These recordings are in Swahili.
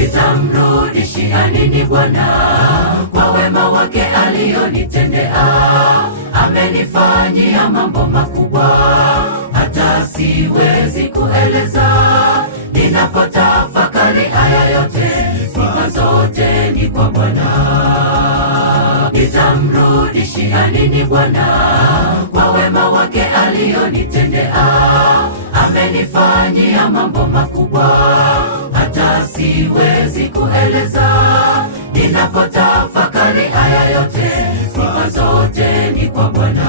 Nitamrudishia nini Bwana kwa wema wake alionitendea? Amenifanyia mambo makubwa hata siwezi kueleza. Ninapotafakari haya yote, sifa zote ni kwa Bwana. Nitamrudishia nini Bwana kwa wema wake alionitendea? Amenifanyia mambo makubwa hata siwezi kueleza. Ninapotafakari haya yote, sifa zote ni kwa Bwana.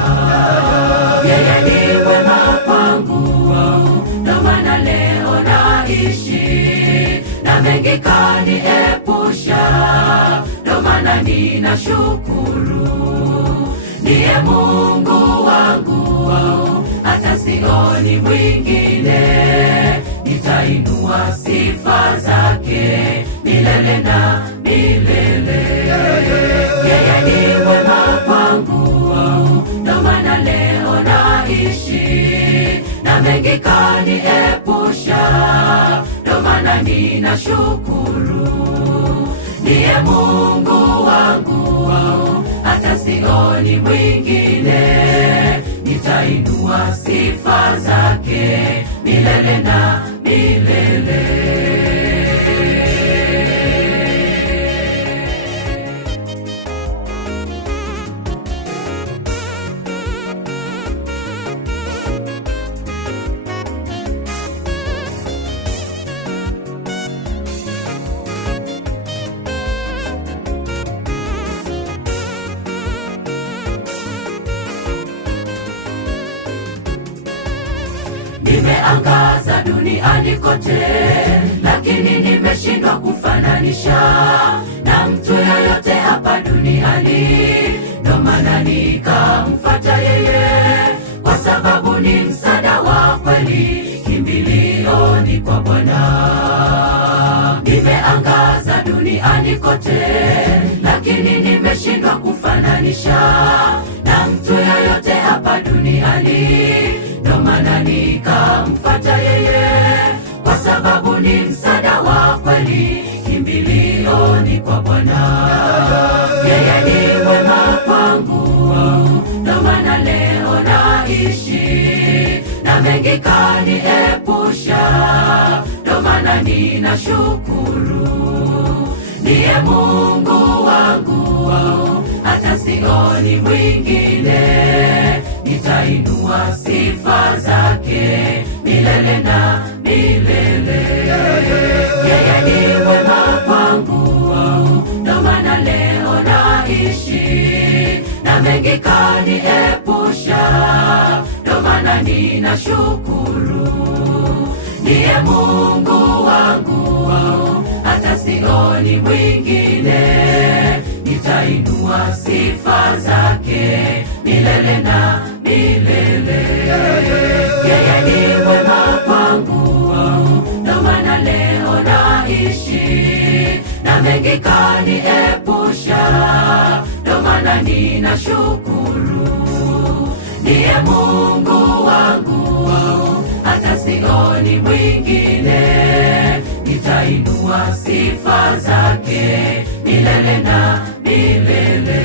Yeye ni wema kwangu, ndo maana leo naishi, na mengi kaniepusha, ndo maana ninashukuru. Ndiye Mungu wangu, hata sioni mwingine. Nitainua sifa zake milele na milele. Yeye ni wema kwangu, ndo maana leo naishi, na mengi kaniepusha, ndo maana ninashukuru. Ndiye Mungu wangu, hata sioni mwingine. Nitainua sifa zake milele na milele. Nimeangaza duniani kote, lakini nimeshindwa kufananisha na mtu yoyote hapa duniani. Ndo maana nikamfuata yeye, kwa sababu ni msaada wa kweli, kimbilio ni kwa Bwana. Nimeangaza duniani kote, lakini nimeshindwa kufananisha na mtu yoyote hapa duniani. Ndo maana nikamfuata yeye, kwa sababu ni msaada wa kweli, kimbilio ni kwa Bwana. Yeye ni wema kwangu, ndo maana leo naishi, na mengi kaniepusha, ndo maana ninashukuru. Ndiye Mungu wangu, hata sioni mwingine. Nitainua sifa zake milele na milele. Yeye ni wema kwangu, ndo maana leo naishi, na mengi kaniepusha, ndo maana ninashukuru. Ndiye Mungu wangu, hata sioni mwingine. Nitainua sifa zake milele na milele. Yeye ni wema kwangu, ndo maana leo naishi, na mengi kaniepusha, ndo maana ninashukuru. Ndiye Mungu wangu, hata sioni mwingine. Nitainua sifa zake milele na milele.